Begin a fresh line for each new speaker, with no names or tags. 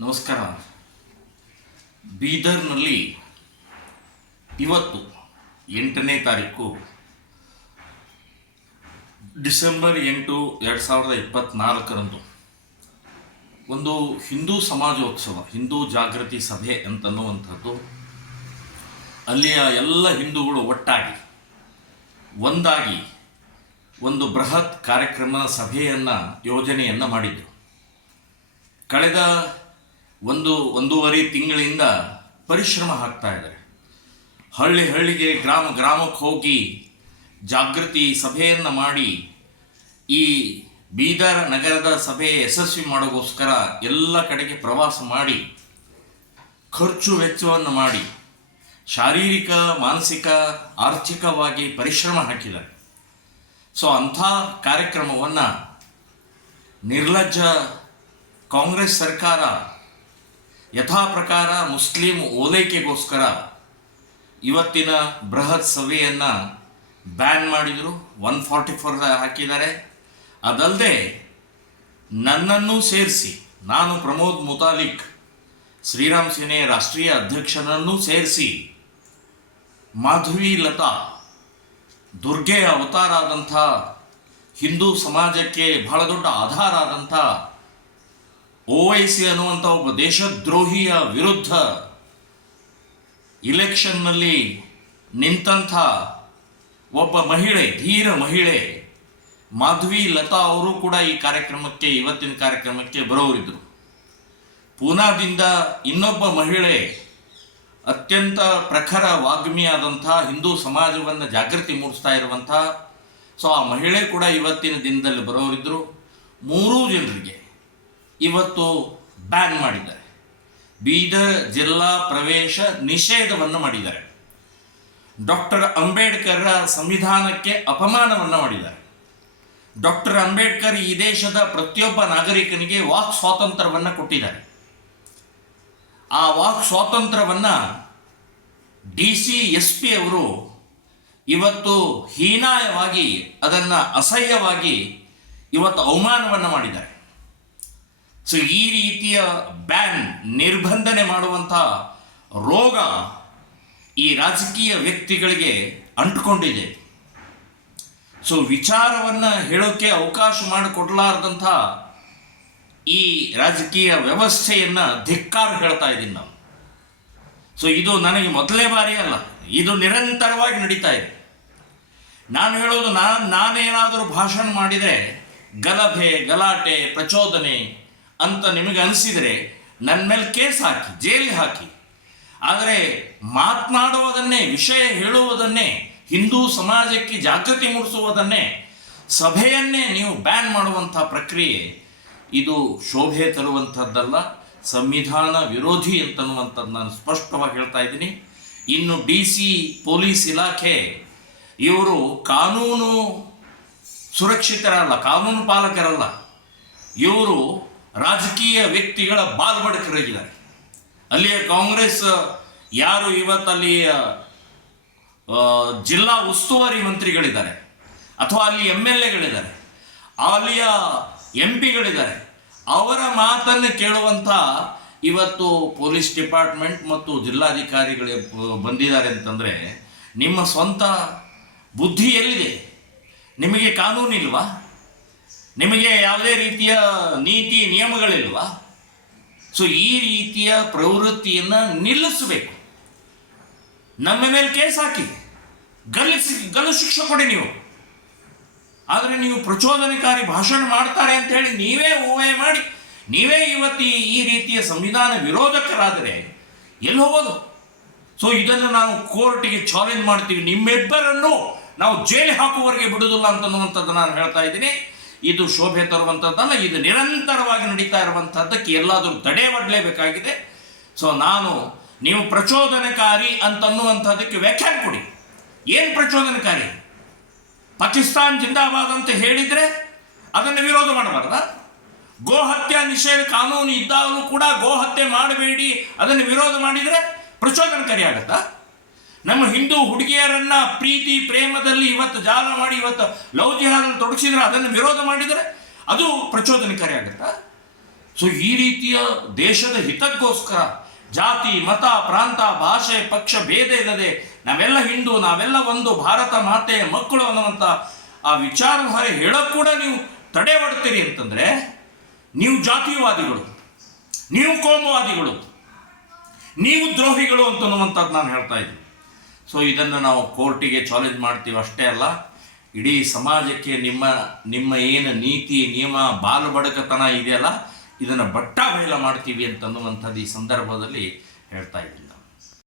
ನಮಸ್ಕಾರ. ಬೀದರ್ನಲ್ಲಿ ಇವತ್ತು ಎಂಟನೇ ತಾರೀಕು ಡಿಸೆಂಬರ್ ಎಂಟು ಎರಡು ಸಾವಿರದ ಇಪ್ಪತ್ತ್ನಾಲ್ಕರಂದು ಒಂದು ಹಿಂದೂ ಸಮಾಜೋತ್ಸವ, ಹಿಂದೂ ಜಾಗೃತಿ ಸಭೆ ಅಂತನ್ನುವಂಥದ್ದು. ಅಲ್ಲಿಯ ಎಲ್ಲ ಹಿಂದೂಗಳು ಒಟ್ಟಾಗಿ ಒಂದಾಗಿ ಒಂದು ಬೃಹತ್ ಕಾರ್ಯಕ್ರಮ ಸಭೆಯನ್ನು, ಯೋಜನೆಯನ್ನು ಮಾಡಿದರು. ಕಳೆದ ಒಂದು ಒಂದೂವರೆ ತಿಂಗಳಿಂದ ಪರಿಶ್ರಮ ಹಾಕ್ತಾ ಇದ್ದಾರೆ. ಹಳ್ಳಿ ಹಳ್ಳಿಗೆ ಗ್ರಾಮ ಗ್ರಾಮಕ್ಕೆ ಹೋಗಿ ಜಾಗೃತಿ ಸಭೆಯನ್ನು ಮಾಡಿ ಈ ಬೀದರ್ ನಗರದ ಸಭೆ ಯಶಸ್ವಿ ಮಾಡೋಕ್ಕೋಸ್ಕರ ಎಲ್ಲ ಕಡೆಗೆ ಪ್ರವಾಸ ಮಾಡಿ ಖರ್ಚು ವೆಚ್ಚವನ್ನು ಮಾಡಿ ಶಾರೀರಿಕ, ಮಾನಸಿಕ, ಆರ್ಥಿಕವಾಗಿ ಪರಿಶ್ರಮ ಹಾಕಿದ್ದಾರೆ. ಸೊ ಅಂಥ ಕಾರ್ಯಕ್ರಮವನ್ನು ನಿರ್ಲಜ್ಜ ಕಾಂಗ್ರೆಸ್ ಸರ್ಕಾರ ಯಥಾ ಪ್ರಕಾರ ಮುಸ್ಲಿಂ ಓಲೈಕೆಗೋಸ್ಕರ ಇವತ್ತಿನ ಬೃಹತ್ ಸಭೆಯನ್ನು ಬ್ಯಾನ್ ಮಾಡಿದರು. ಒನ್ ಫಾರ್ಟಿ ಫೋರ್ ಹಾಕಿದ್ದಾರೆ. ಅದಲ್ಲದೆ ನನ್ನನ್ನು ಸೇರಿಸಿ, ನಾನು ಪ್ರಮೋದ್ ಮುತಾಲಿಕ್, ಶ್ರೀರಾಮ್ ಸೇನೆ ರಾಷ್ಟ್ರೀಯ ಅಧ್ಯಕ್ಷನನ್ನು ಸೇರಿಸಿ ಮಾಧುವಿ ಲತಾ, ದುರ್ಗೆಯ ಅವತಾರ ಆದಂಥ ಹಿಂದೂ ಸಮಾಜಕ್ಕೆ ಬಹಳ ದೊಡ್ಡ ಆಧಾರ ಆದಂಥ ಓವೈಸಿ ಅನ್ನುವಂಥ ಒಬ್ಬ ದೇಶದ್ರೋಹಿಯ ವಿರುದ್ಧ ಇಲೆಕ್ಷನ್ನಲ್ಲಿ ನಿಂತಹ ಒಬ್ಬ ಮಹಿಳೆ, ಧೀರ ಮಹಿಳೆ ಮಾಧವಿ ಲತಾ ಅವರು ಕೂಡ ಈ ಕಾರ್ಯಕ್ರಮಕ್ಕೆ, ಇವತ್ತಿನ ಕಾರ್ಯಕ್ರಮಕ್ಕೆ ಬರೋರಿದ್ದರು ಪೂನಾದಿಂದ ಇನ್ನೊಬ್ಬ ಮಹಿಳೆ ಅತ್ಯಂತ ಪ್ರಖರ ವಾಗ್ಮಿಯಾದಂಥ ಹಿಂದೂ ಸಮಾಜವನ್ನು ಜಾಗೃತಿ ಮೂಡಿಸ್ತಾ ಇರುವಂಥ, ಸೊ ಆ ಮಹಿಳೆ ಕೂಡ ಇವತ್ತಿನ ದಿನದಲ್ಲಿ ಬರೋರಿದ್ದರು ಮೂರೂ ಜನರಿಗೆ ಇವತ್ತು ಬ್ಯಾನ್ ಮಾಡಿದ್ದಾರೆ. ಬೀದರ್ ಜಿಲ್ಲಾ ಪ್ರವೇಶ ನಿಷೇಧವನ್ನು ಮಾಡಿದ್ದಾರೆ. ಡಾಕ್ಟರ್ ಅಂಬೇಡ್ಕರ್ ಸಂವಿಧಾನಕ್ಕೆ ಅಪಮಾನವನ್ನು ಮಾಡಿದ್ದಾರೆ. ಡಾಕ್ಟರ್ ಅಂಬೇಡ್ಕರ್ ಈ ದೇಶದ ಪ್ರತಿಯೊಬ್ಬ ನಾಗರಿಕನಿಗೆ ವಾಕ್ ಸ್ವಾತಂತ್ರ್ಯವನ್ನು ಕೊಟ್ಟಿದ್ದಾರೆ. ಆ ವಾಕ್ ಸ್ವಾತಂತ್ರ್ಯವನ್ನು ಡಿ ಸಿ, ಎಸ್ ಪಿ ಅವರು ಇವತ್ತು ಹೀನಾಯವಾಗಿ ಅದನ್ನು ಅಸಹ್ಯವಾಗಿ ಇವತ್ತು ಅವಮಾನವನ್ನು ಮಾಡಿದ್ದಾರೆ. ಸೊ ಈ ರೀತಿಯ ಬ್ಯಾನ್ ನಿರ್ಬಂಧನೆ ಮಾಡುವಂಥ ರೋಗ ಈ ರಾಜಕೀಯ ವ್ಯಕ್ತಿಗಳಿಗೆ ಅಂಟುಕೊಂಡಿದೆ. ಸೊ ವಿಚಾರವನ್ನು ಹೇಳೋಕ್ಕೆ ಅವಕಾಶ ಮಾಡಿಕೊಡ್ಲಾರ್ದಂಥ ಈ ರಾಜಕೀಯ ವ್ಯವಸ್ಥೆಯನ್ನು ಧಿಕ್ಕಾರ ಹೇಳ್ತಾ ಇದ್ದೀನಿ ನಾವು. ಸೊ ಇದು ನನಗೆ ಮೊದಲೇ ಬಾರಿ ಅಲ್ಲ, ಇದು ನಿರಂತರವಾಗಿ ನಡೀತಾ ಇದೆ. ನಾನು ಹೇಳೋದು ನಾನು, ನಾನೇನಾದರೂ ಭಾಷಣ ಮಾಡಿದರೆ ಗಲಭೆ, ಗಲಾಟೆ, ಪ್ರಚೋದನೆ ಅಂತ ನಿಮಗೆ ಅನಿಸಿದರೆ ನನ್ನ ಮೇಲೆ ಕೇಸ್ ಹಾಕಿ, ಜೈಲಿಗೆ ಹಾಕಿ. ಆದರೆ ಮಾತನಾಡುವುದನ್ನೇ, ವಿಷಯ ಹೇಳುವುದನ್ನೇ, ಹಿಂದೂ ಸಮಾಜಕ್ಕೆ ಜಾಗೃತಿ ಮೂಡಿಸುವುದನ್ನೇ, ಸಭೆಯನ್ನೇ ನೀವು ಬ್ಯಾನ್ ಮಾಡುವಂಥ ಪ್ರಕ್ರಿಯೆ ಇದು ಶೋಭೆ ತರುವಂಥದ್ದಲ್ಲ, ಸಂವಿಧಾನ ವಿರೋಧಿ ಅಂತನ್ನುವಂಥದ್ದು ನಾನು ಸ್ಪಷ್ಟವಾಗಿ ಹೇಳ್ತಾ ಇದ್ದೀನಿ. ಇನ್ನು ಡಿ ಸಿ ಪೊಲೀಸ್ ಇಲಾಖೆ, ಇವರು ಕಾನೂನು ಸುರಕ್ಷಿತರಲ್ಲ, ಕಾನೂನು ಪಾಲಕರಲ್ಲ. ಇವರು ರಾಜಕೀಯ ವ್ಯಕ್ತಿಗಳ ಬಾಲ್ಬಡಕರಾಗಿದ್ದಾರೆ ಅಲ್ಲಿಯ ಕಾಂಗ್ರೆಸ್ ಯಾರು ಇವತ್ತಲ್ಲಿ ಅಲ್ಲಿಯ ಜಿಲ್ಲಾ ಉಸ್ತುವಾರಿ ಮಂತ್ರಿಗಳಿದ್ದಾರೆ ಅಥವಾ ಅಲ್ಲಿ ಎಂ ಎಲ್ ಎಗಳಿದ್ದಾರೆ, ಅಲ್ಲಿಯ ಎಂ ಪಿಗಳಿದ್ದಾರೆ, ಅವರ ಮಾತನ್ನು ಕೇಳುವಂಥ ಇವತ್ತು ಪೊಲೀಸ್ ಡಿಪಾರ್ಟ್ಮೆಂಟ್ ಮತ್ತು ಜಿಲ್ಲಾಧಿಕಾರಿಗಳು ಬಂದಿದ್ದಾರೆ ಅಂತಂದರೆ, ನಿಮ್ಮ ಸ್ವಂತ ಬುದ್ಧಿ ಎಲ್ಲಿದೆ? ನಿಮಗೆ ಕಾನೂನಿಲ್ವಾ? ನಿಮಗೆ ಯಾವುದೇ ರೀತಿಯ ನೀತಿ ನಿಯಮಗಳಿಲ್ವಾ? ಸೊ ಈ ರೀತಿಯ ಪ್ರವೃತ್ತಿಯನ್ನು ನಿಲ್ಲಿಸಬೇಕು. ನಮ್ಮ ಮೇಲೆ ಕೇಸ್ ಹಾಕಿ. ಗಲ್ಲಿಸಿ, ಗಲ್ಲು ಶಿಕ್ಷೆ ಕೊಡಿ ನೀವು. ಆದರೆ ನೀವು ಪ್ರಚೋದನಕಾರಿ ಭಾಷಣ ಮಾಡ್ತಾರೆ ಅಂತ ಹೇಳಿ ನೀವೇ ಊಹೆ ಮಾಡಿ, ನೀವೇ ಇವತ್ತು ಈ- ಈ ರೀತಿಯ ಸಂವಿಧಾನ ವಿರೋಧಕರಾದರೆ ಎಲ್ಲಿ ಹೋಗೋದು? ಸೊ ಇದನ್ನು ನಾವು ಕೋರ್ಟಿಗೆ ಚಾಲೆಂಜ್ ಮಾಡ್ತೀವಿ. ನಿಮ್ಮಿಬ್ಬರನ್ನು ನಾವು ಜೈಲು ಹಾಕುವವರೆಗೆ ಬಿಡುವುದಿಲ್ಲ ಅಂತನ್ನುವಂಥದ್ದು ನಾನು ಹೇಳ್ತಾ ಇದ್ದೀನಿ. ಇದು ಶೋಭೆ ತರುವಂಥದ್ದಲ್ಲ, ಇದು ನಿರಂತರವಾಗಿ ನಡೀತಾ ಇರುವಂಥದ್ದಕ್ಕೆ ಎಲ್ಲಾದರೂ ತಡೆ ಒಡ್ಲೇಬೇಕಾಗಿದೆ. ಸೊ ನಾನು ನೀವು ಪ್ರಚೋದನಕಾರಿ ಅಂತನ್ನುವಂಥದ್ದಕ್ಕೆ ವ್ಯಾಖ್ಯಾನ ಕೊಡಿ. ಏನು ಪ್ರಚೋದನಕಾರಿ? ಪಾಕಿಸ್ತಾನ್ ಜಿಂದಾಬಾದ್ ಅಂತ ಹೇಳಿದರೆ ಅದನ್ನು ವಿರೋಧ ಮಾಡಬಾರ್ದ? ಗೋ ಹತ್ಯೆ ನಿಷೇಧ ಕಾನೂನು ಇದ್ದಾಗಲೂ ಕೂಡ ಗೋ ಹತ್ಯೆ ಮಾಡಬೇಡಿ, ಅದನ್ನು ವಿರೋಧ ಮಾಡಿದರೆ ಪ್ರಚೋದನಕಾರಿ ಆಗತ್ತಾ? ನಮ್ಮ ಹಿಂದೂ ಹುಡುಗಿಯರನ್ನ ಪ್ರೀತಿ, ಪ್ರೇಮದಲ್ಲಿ ಇವತ್ತು ಜಾಲ ಮಾಡಿ ಇವತ್ತು ಲವ್ ಜಿಹಾದಲ್ಲಿ ತೊಡಗಿಸಿದ್ರೆ ಅದನ್ನು ವಿರೋಧ ಮಾಡಿದರೆ ಅದು ಪ್ರಚೋದನಕಾರಿ ಆಗುತ್ತಾ ಸೊ ಈ ರೀತಿಯ ದೇಶದ ಹಿತಕ್ಕೋಸ್ಕರ ಜಾತಿ, ಮತ, ಪ್ರಾಂತ, ಭಾಷೆ, ಪಕ್ಷ, ಭೇದ ಇಲ್ಲದೆ ನಾವೆಲ್ಲ ಹಿಂದೂ, ನಾವೆಲ್ಲ ಒಂದು, ಭಾರತ ಮಾತೆ, ಮಕ್ಕಳು ಅನ್ನುವಂಥ ಆ ವಿಚಾರಧಾರೆ ಹೇಳೋಕ್ಕೆ ಕೂಡ ನೀವು ತಡೆ ಒಡ್ತೀರಿ ಅಂತಂದ್ರೆ ನೀವು ಜಾತಿವಾದಿಗಳು ನೀವು ಕೋಮುವಾದಿಗಳು, ನೀವು ದ್ರೋಹಿಗಳು ಅಂತನ್ನುವಂಥದ್ದು ನಾನು ಹೇಳ್ತಾ ಇದ್ದೀನಿ. ಸೊ ಇದನ್ನು ನಾವು ಕೋರ್ಟಿಗೆ ಚಾಲೆಂಜ್ ಮಾಡ್ತೀವಿ ಅಷ್ಟೇ ಅಲ್ಲ, ಇಡೀ ಸಮಾಜಕ್ಕೆ ನಿಮ್ಮ ನಿಮ್ಮ ಏನು ನೀತಿ, ನಿಯಮ, ಬಾಲು ಬಡಕತನ ಇದೆಯಲ್ಲ, ಇದನ್ನು ಬಟ್ಟ ಬಯಲ ಮಾಡ್ತೀವಿ ಅಂತನ್ನುವಂಥದ್ದು ಈ ಸಂದರ್ಭದಲ್ಲಿ ಹೇಳ್ತಾ ಇದ್ದೀನಿ.